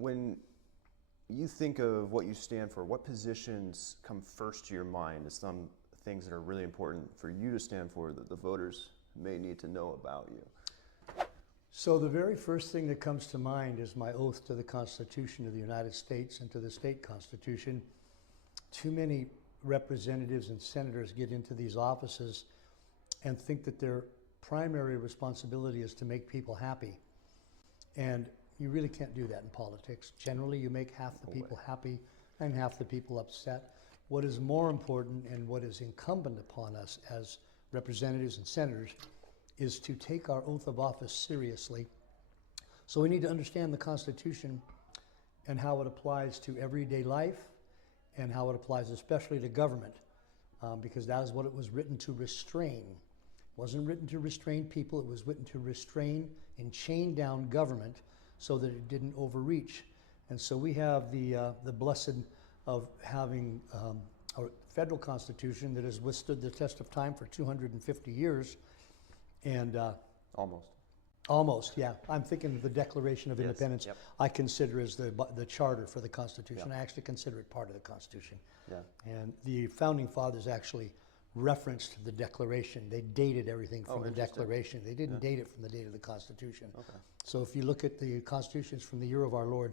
When you think of what you stand for, what positions come first to your mind as some things that are really important for you to stand for that the voters may need to know about you? So the very first thing that comes to mind is my oath to the Constitution of the United States and to the state constitution. Too many representatives and senators get into these offices and think that their primary responsibility is to make people happy. And you really can't do that in politics. Generally, you make half the people happy and half the people upset. What is more important and what is incumbent upon us as representatives and senators is to take our oath of office seriously. So we need to understand the Constitution and how it applies to everyday life and how it applies especially to government, because that is what it was written to restrain. It wasn't written to restrain people, it was written to restrain and chain down government so that it didn't overreach. And so we have the blessed of having a federal constitution that has withstood the test of time for 250 years. And almost, yeah. I'm thinking of the Declaration of Independence. Yep. I consider as the charter for the Constitution. Yeah. I actually consider it part of the Constitution. Yeah. And the founding fathers actually referenced the Declaration. They dated everything from the Declaration. They didn't date it from the date of the Constitution. Okay. So if you look at the Constitutions from the year of our Lord,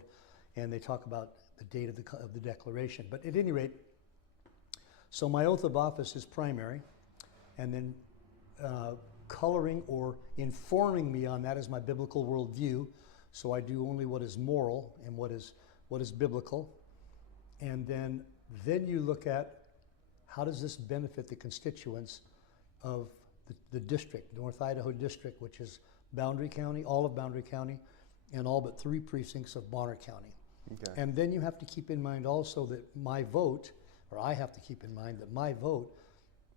and they talk about the date of the Declaration. But at any rate, so my oath of office is primary, and then coloring or informing me on that is my biblical worldview. So I do only what is moral and what is biblical. And then you look at how does this benefit the constituents of the district, North Idaho District, which is Boundary County, all of Boundary County, and all but 3 precincts of Bonner County. Okay. And then you have to keep in mind also that my vote, or I have to keep in mind that my vote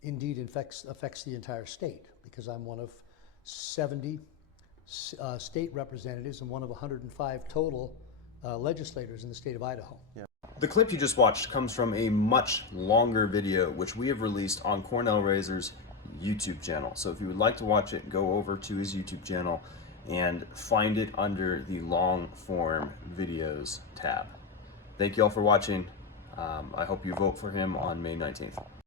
indeed affects the entire state, because I'm one of 70 state representatives and one of 105 total legislators in the state of Idaho. Yeah. The clip you just watched comes from a much longer video which we have released on Cornell Razor's YouTube channel. So if you would like to watch it, go over to his YouTube channel and find it under the long form videos tab. Thank you all for watching. I hope you vote for him on May 19th.